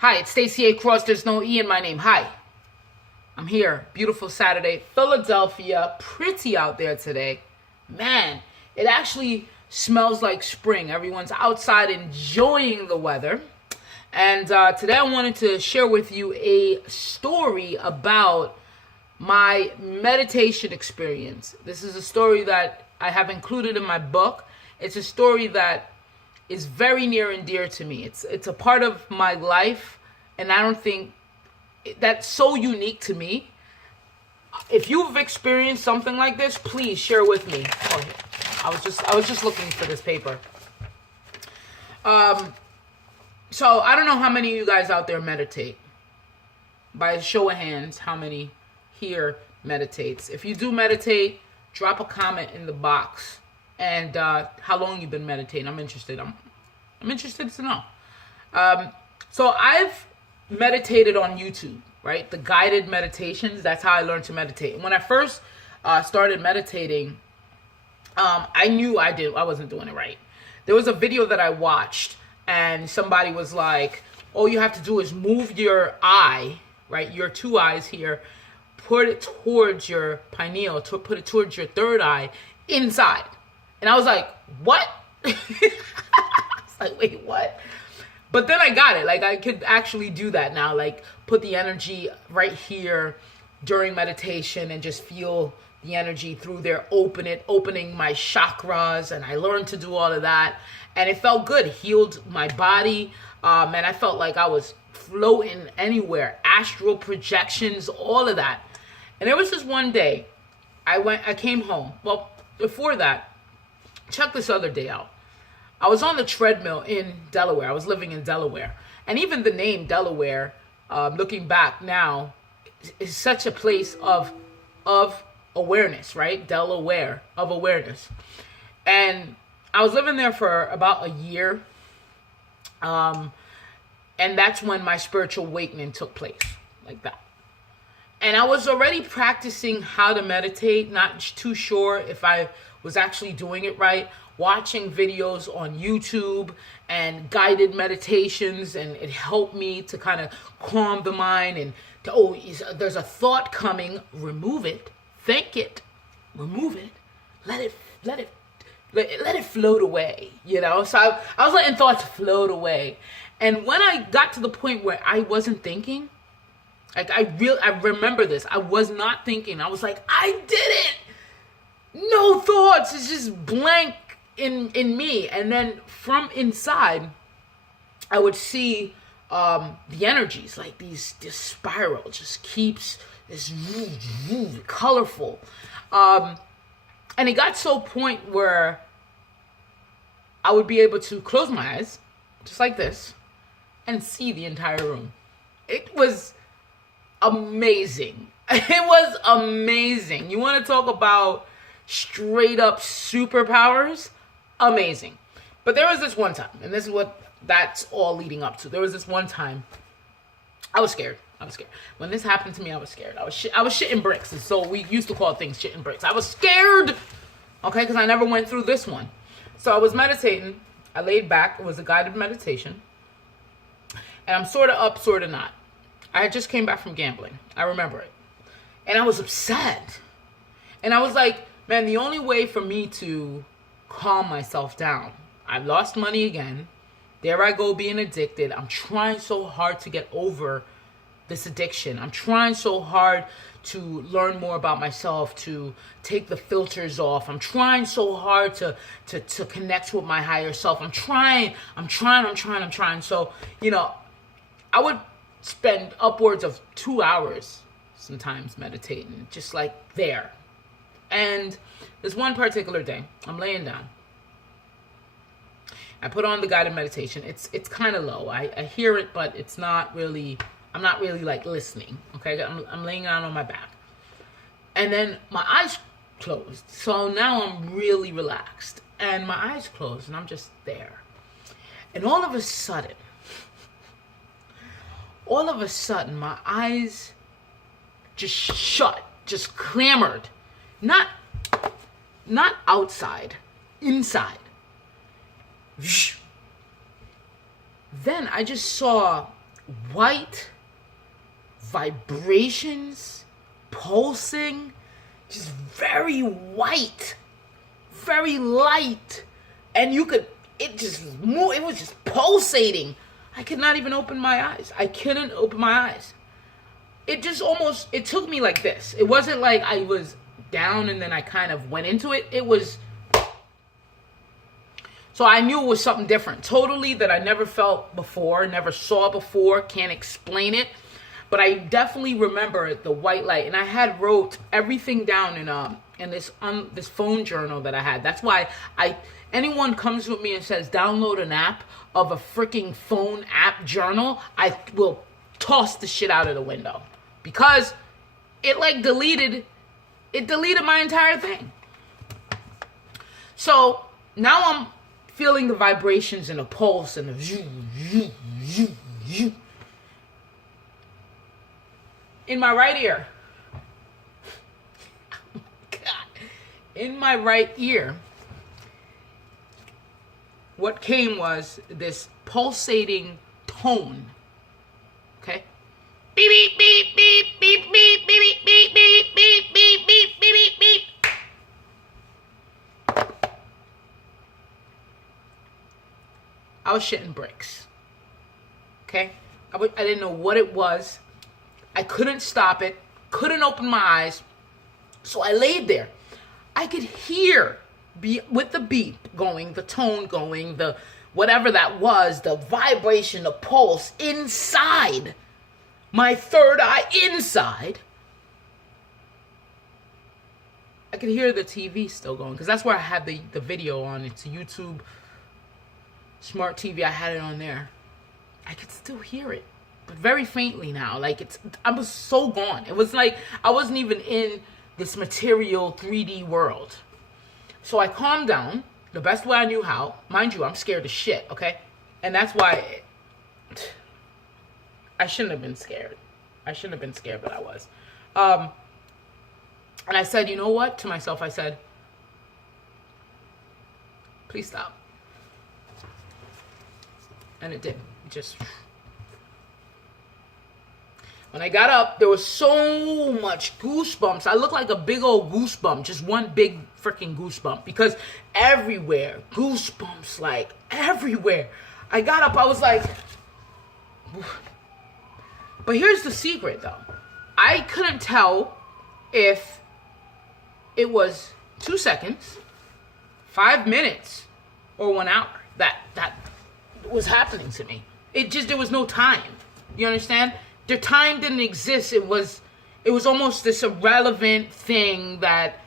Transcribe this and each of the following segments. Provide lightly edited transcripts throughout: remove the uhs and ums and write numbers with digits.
Hi, it's Stacey A. Cross. There's no E in my name. Hi. I'm here. Beautiful Saturday. Philadelphia. Pretty out there today. Man, it actually smells like spring. Everyone's outside enjoying the weather. And today I wanted to share with you a story about my meditation experience. This is a story that I have included in my book. It's a story that is very near and dear to me. It's a part of my life, and I don't think that's so unique to me. If you've experienced something like this, please share with me. Oh, here. I was just looking for this paper. So I don't know how many of you guys out there meditate. By a show of hands, how many here meditates? If you do meditate, drop a comment in the box. And how long you've been meditating. I'm interested. I'm interested to know. So I've meditated on YouTube, right? The guided meditations. That's how I learned to meditate. And when I first started meditating, I knew I wasn't doing it right. There was a video that I watched, and somebody was like, all you have to do is move your eye, right? Your two eyes here, put it towards your pineal, put it towards your third eye, inside. And I was like, what? I was like, wait, what? But then I got it. Like, I could actually do that now. Like, put the energy right here during meditation and just feel the energy through there, opening my chakras. And I learned to do all of that. And it felt good. Healed my body. And I felt like I was floating anywhere. Astral projections, all of that. And there was this one day, I came home. Well, before that, check this other day out. I was on the treadmill in Delaware. I was living in Delaware. And even the name Delaware, looking back now, is such a place of awareness, right? Delaware, of awareness. And I was living there for about a year. And that's when my spiritual awakening took place, like that. And I was already practicing how to meditate, not too sure if I was actually doing it right, watching videos on YouTube and guided meditations, and it helped me to kind of calm the mind and there's a thought coming, remove it, think it, remove it, let it float away, you know? So I was letting thoughts float away. And when I got to the point where I wasn't thinking, like I remember this, I was not thinking. I was like, I did it. No thoughts. It's just blank in me. And then from inside, I would see the energies, like this spiral just keeps this colorful. And it got to a point where I would be able to close my eyes, just like this, and see the entire room. It was amazing. It was amazing. You want to talk about straight up superpowers? Amazing. But there was this one time, and this is what that's all leading up to. There was this one time I was scared. When this happened to me, I was scared. I was shitting bricks. And so we used to call things shitting bricks. I was scared. Okay, because I never went through this one. So I was meditating. I laid back. It was a guided meditation. And I'm sort of up, sort of not. I had just came back from gambling. I remember it. And I was upset. And I was like, man, the only way for me to calm myself down, I lost money again. There I go being addicted. I'm trying so hard to get over this addiction. I'm trying so hard to learn more about myself, to take the filters off. I'm trying so hard to connect with my higher self. I'm trying. So, you know, I would spend upwards of 2 hours sometimes meditating, just like there. And this one particular day, I'm laying down. I put on the guided meditation. It's kind of low. I hear it, but it's not really, I'm not really like listening. Okay, I'm laying down on my back. And then my eyes closed. So now I'm really relaxed. And my eyes closed and I'm just there. And all of a sudden, my eyes just shut, just clamored. Not outside, inside. Then I just saw white vibrations, pulsing, just very white, very light. And it just moved, it was just pulsating. I could not even open my eyes. I couldn't open my eyes. It just almost, it took me like this. It wasn't like I was down and then I kind of went into it. It was, so I knew it was something different, totally, that I never felt before, never saw before, can't explain it. But I definitely remember the white light, and I had wrote everything down in this phone journal that I had. That's why anyone comes with me and says download an app of a freaking phone app journal, I will toss the shit out of the window, because it deleted my entire thing. So now I'm feeling the vibrations and the pulse and the in my right ear. Oh my God. In my right ear, what came was this pulsating tone. Okay? Beep, beep, beep, beep, beep, beep, beep, beep, beep, beep, beep, beep, beep, beep, beep. I was shitting bricks. Okay? I didn't know what it was. I couldn't stop it. Couldn't open my eyes. So I laid there. I could hear, with the beep going, the tone going, the whatever that was, the vibration, the pulse inside my third eye, inside. I could hear the TV still going, because that's where I had the video on. It's a YouTube smart TV. I had it on there. I could still hear it, but very faintly now. I was so gone. It was like I wasn't even in this material 3D world. So I calmed down the best way I knew how. Mind you, I'm scared as shit, okay? And that's why I shouldn't have been scared. I shouldn't have been scared, but I was. And I said, you know what? To myself, I said, please stop. And it did. It just... When I got up, there was so much goosebumps. I looked like a big old goosebump, just one big freaking goosebump, because everywhere, goosebumps, like everywhere. I got up, I was like, but here's the secret though. I couldn't tell if it was 2 seconds, 5 minutes, or 1 hour that was happening to me. There was no time. You understand? The time didn't exist. It was almost this irrelevant thing that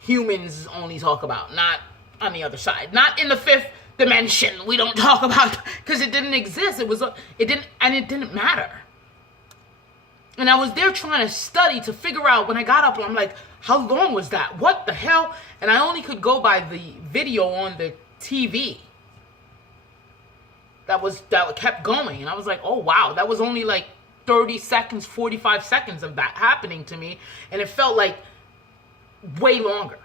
humans only talk about, not on the other side, not in the 5th dimension. We don't talk about, because it didn't exist. It didn't matter. And I was there trying to study to figure out when I got up, and I'm like, how long was that? What the hell? And I only could go by the video on the TV. That kept going, and I was like, oh wow, that was only like 30 seconds, 45 seconds of that happening to me, and it felt like way longer.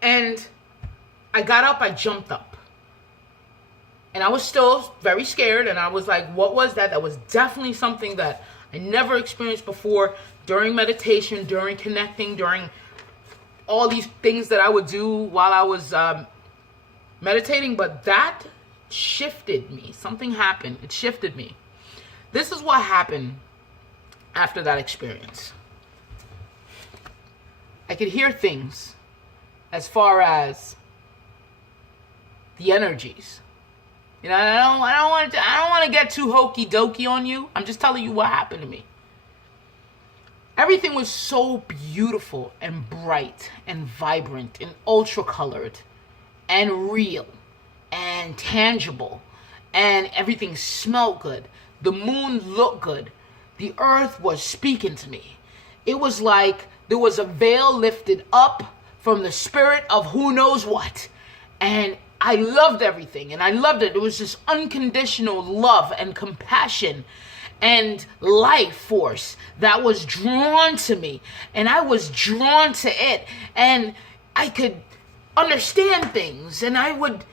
And I got up, I jumped up. And I was still very scared, and I was like, what was that? That was definitely something that I never experienced before during meditation, during connecting, during all these things that I would do while I was meditating, but that shifted me. Something happened. It shifted me. This is what happened after that experience. I could hear things as far as the energies. You know, I don't want to get too hokey dokey on you. I'm just telling you what happened to me. Everything was so beautiful and bright and vibrant and ultra colored and real and tangible, and everything smelled good. The moon looked good. The earth was speaking to me. It was like there was a veil lifted up from the spirit of who knows what. And I loved everything, and I loved it. It was this unconditional love and compassion and life force that was drawn to me, and I was drawn to it, and I could understand things, and I would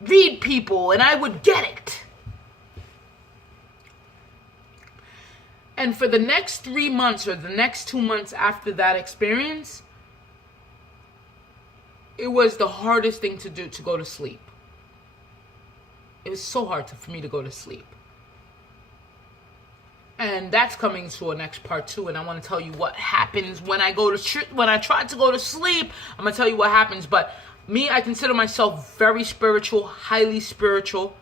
read people, and I would get it. And for the next 3 months or the next 2 months after that experience, it was the hardest thing to do, to go to sleep. It was so hard for me to go to sleep. And that's coming to a next part too. And I want to tell you what happens when I try to go to sleep. I'm going to tell you what happens. But me, I consider myself very spiritual, highly spiritual.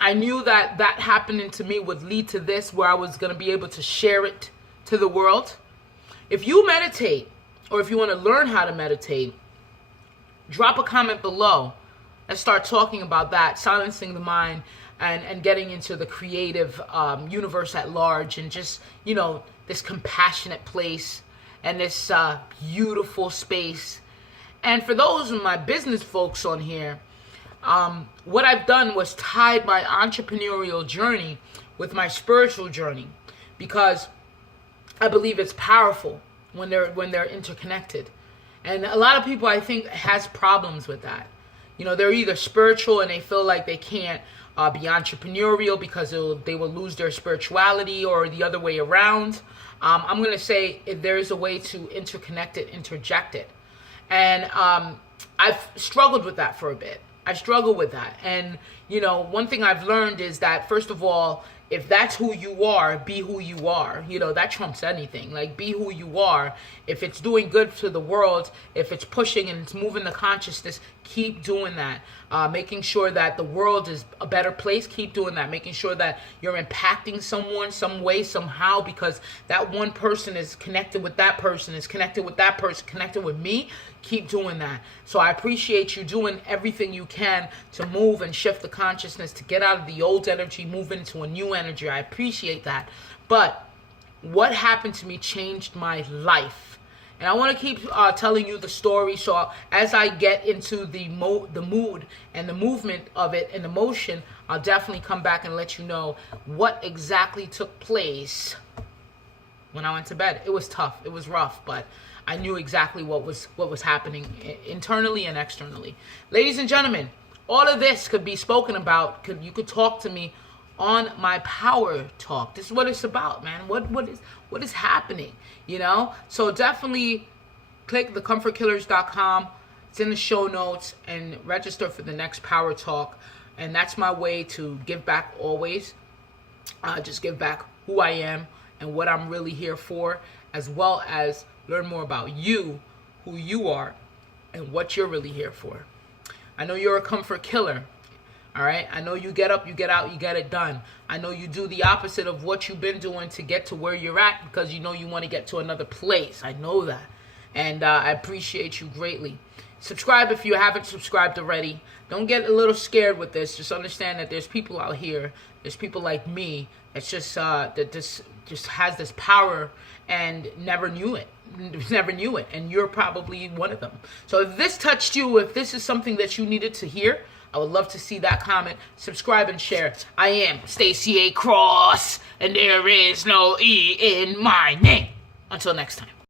I knew that happening to me would lead to this, where I was going to be able to share it to the world. If you meditate, or if you want to learn how to meditate, drop a comment below. Let's start talking about that, silencing the mind and getting into the creative universe at large, and just, this compassionate place and this beautiful space. And for those of my business folks on here, what I've done was tied my entrepreneurial journey with my spiritual journey, because I believe it's powerful when they're interconnected. And a lot of people, I think, has problems with that. They're either spiritual and they feel like they can't be entrepreneurial because they will lose their spirituality, or the other way around. I'm going to say there is a way to interconnect it, interject it. And I've struggled with that for a bit. I struggle with that. And, one thing I've learned is that, first of all, if that's who you are, be who you are. That trumps anything. Like, be who you are. If it's doing good to the world, if it's pushing and it's moving the consciousness, keep doing that. Making sure that the world is a better place, keep doing that. Making sure that you're impacting someone some way, somehow, because that one person is connected with that person, is connected with that person, connected with me. Keep doing that. So I appreciate you doing everything you can to move and shift the consciousness, to get out of the old energy, move into a new energy. I appreciate that. But what happened to me changed my life. And I want to keep telling you the story. So as I get into the mood and the movement of it and the motion, I'll definitely come back and let you know what exactly took place when I went to bed. It was tough. It was rough, but I knew exactly what was happening internally and externally. Ladies and gentlemen, all of this could be spoken about. You could talk to me on my power talk. This is what it's about, man. What is happening, So definitely click thecomfortkillers.com. It's in the show notes, and register for the next power talk. And that's my way to give back always. Just give back who I am and what I'm really here for, as well as learn more about you, who you are, and what you're really here for. I know you're a comfort killer. All right. I know you get up, you get out, you get it done. I know you do the opposite of what you've been doing to get to where you're at, because you want to get to another place. I know that. And I appreciate you greatly. Subscribe if you haven't subscribed already. Don't get a little scared with this. Just understand that there's people out here. There's people like me that's just has this power and never knew it. And you're probably one of them. So if this touched you, if this is something that you needed to hear, I would love to see that comment. Subscribe and share. I am Stacey A. Cross, and there is no E in my name. Until next time.